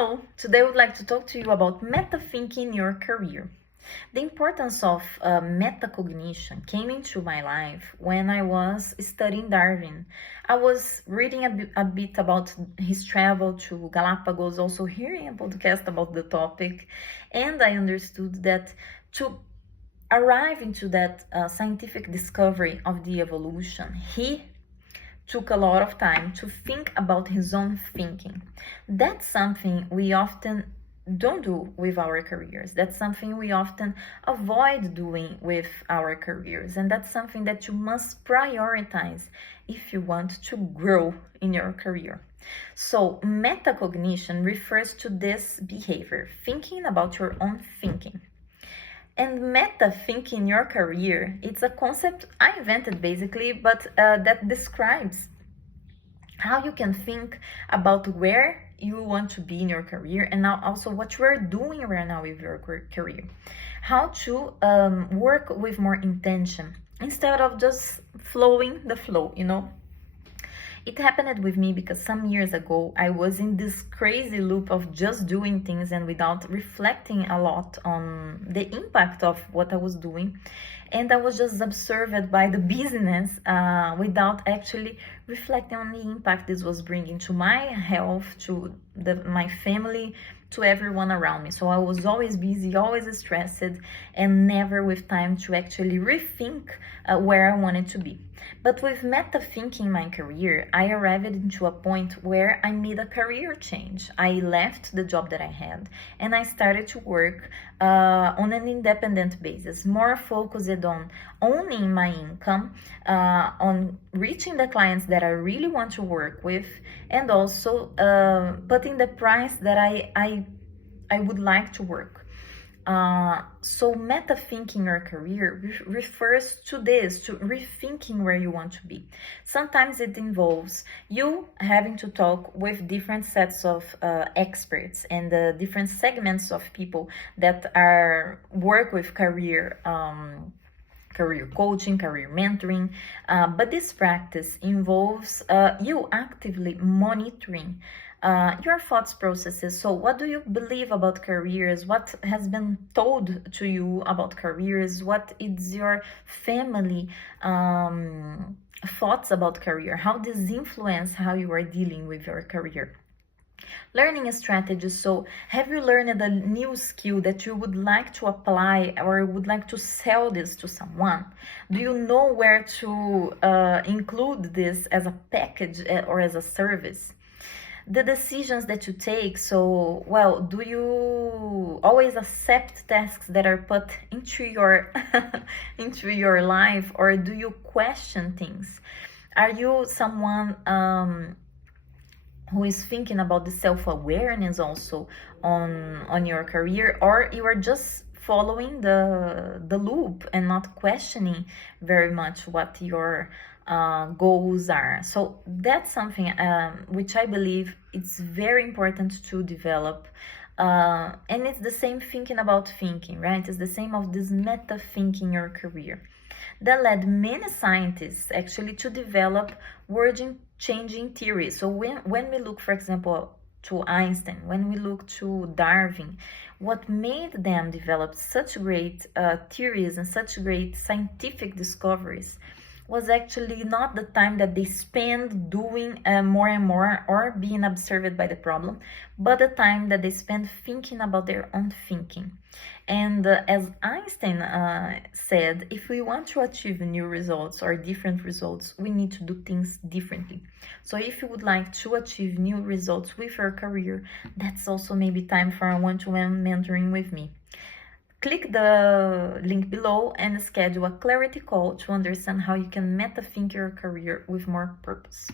Hello! Today I would like to talk to you about meta-thinking in your career. The importance of metacognition came into my life when I was studying Darwin. I was reading a bit about his travel to Galapagos, also hearing a podcast about the topic, and I understood that to arrive into that scientific discovery of the evolution, he took a lot of time to think about his own thinking. That's something we often don't do with our careers. That's something we often avoid doing with our careers. And that's something that you must prioritize if you want to grow in your career. So, metacognition refers to this behavior, thinking about your own thinking. And meta thinking your career, it's a concept I invented basically, but that describes how you can think about where you want to be in your career and now also what you are doing right now with your career. How to work with more intention instead of just flowing the flow, It happened with me because some years ago I was in this crazy loop of just doing things and without reflecting a lot on the impact of what I was doing. And I was just observed by the business without actually reflecting on the impact this was bringing to my health, to my family, to everyone around me. So I was always busy, always stressed, and never with time to actually rethink where I wanted to be. But with meta thinking my career, I arrived into a point where I made a career change. I left the job that I had and I started to work on an independent basis, more focused on owning my income, on reaching the clients that I really want to work with, and also putting the price that I would like to work. So meta thinking your career refers to this, to rethinking where you want to be. Sometimes it involves you having to talk with different sets of experts and different segments of people that are work with career coaching, career mentoring, but this practice involves you actively monitoring your thoughts processes. So what do you believe about careers? What has been told to you about careers? What is your family thoughts about career? How does influence how you are dealing with your career? Learning strategies. So have you learned a new skill that you would like to apply or would like to sell this to someone? Do you know where to include this as a package or as a service? The decisions that you take, so do you always accept tasks that are put into your into your life, or do you question things? Are you someone who is thinking about the self-awareness also on your career, or you are just following the loop and not questioning very much what your goals are? So that's something which I believe it's very important to develop, and it's the same thinking about thinking, right? It's the same of this meta thinking your career that led many scientists actually to develop world-changing theories. So when we look, for example, to Einstein, when we look to Darwin, what made them develop such great theories and such great scientific discoveries was actually not the time that they spent doing more and more or being observed by the problem, but the time that they spent thinking about their own thinking. And as Einstein said, if we want to achieve new results or different results, we need to do things differently. So if you would like to achieve new results with your career, that's also maybe time for a one-to-one mentoring with me. Click the link below and schedule a clarity call to understand how you can meta-think your career with more purpose.